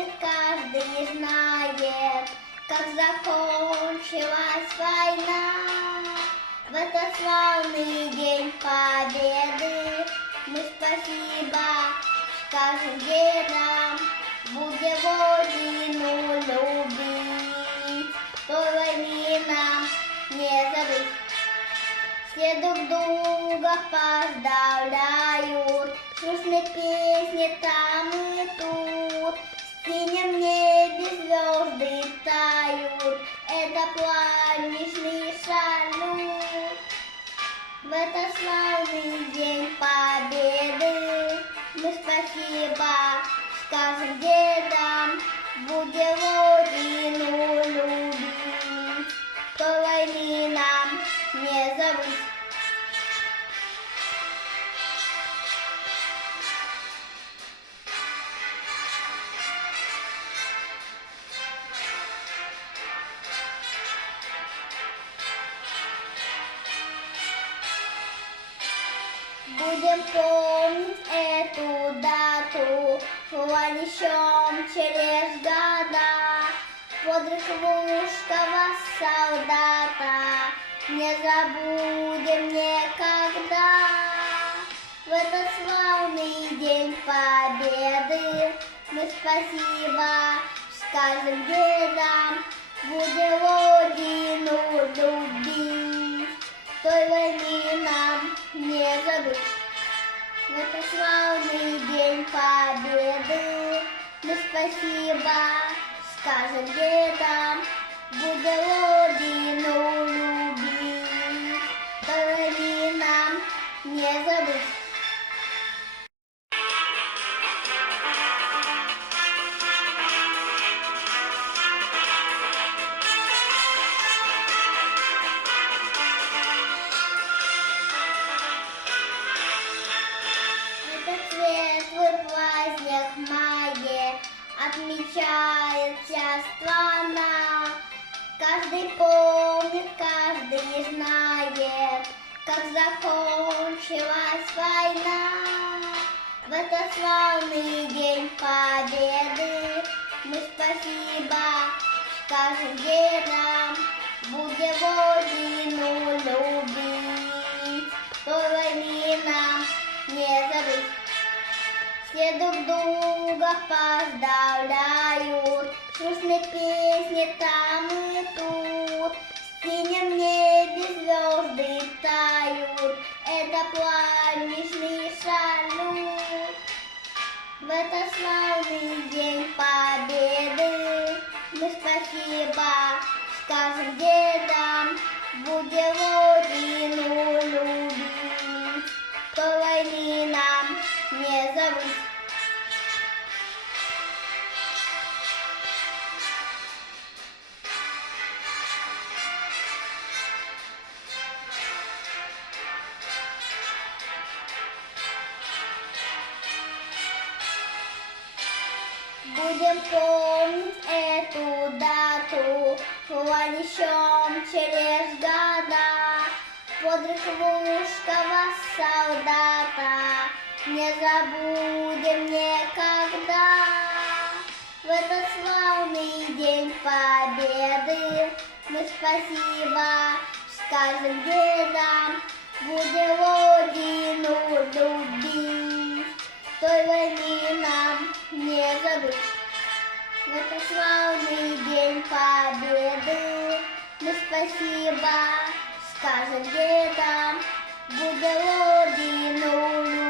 помнит, каждый знает, как закончилась война. В этот славный день победы мы спасибо скажем дедам, будем родину любить, той войны нам не забыть. Все друг друга поздравляют, слышны песни там и тут, в синем небе звезды тают, это праздничный салют. В этот славный день победы мы спасибо скажем дедам, будем родину любить, той войны нам не забыть. Будем помнить эту дату, планищем через года, подвиг русского солдата не забудем никогда. В этот славный день победы мы спасибо скажем дедам, будем родину любить, той войны нам не забыть. В этот славный день победы мы спасибо скажем дедам, будем родину любить, той войны нам не забыть. Праздник в мае отмечает вся страна. Каждый помнит, каждый знает, как закончилась война. В этот славный день победы мы спасибо скажем дедам, будем родину любить, той войны нам не забыть. Все друг друга поздравляют, слышны песни там и тут, в синем небе звезды тают, это праздничный салют. В этот славный день победы мы спасибо скажем дедам, будем родину любить, той войны нам не забыть. Будем помнить эту дату, планищем через года, подвиг русского солдата не забудем никогда. В этот славный день победы мы спасибо скажем дедам, будем родину любить, той войны нам не забыть. В этот славный день победы мы спасибо скажем дедам, будем родину любить.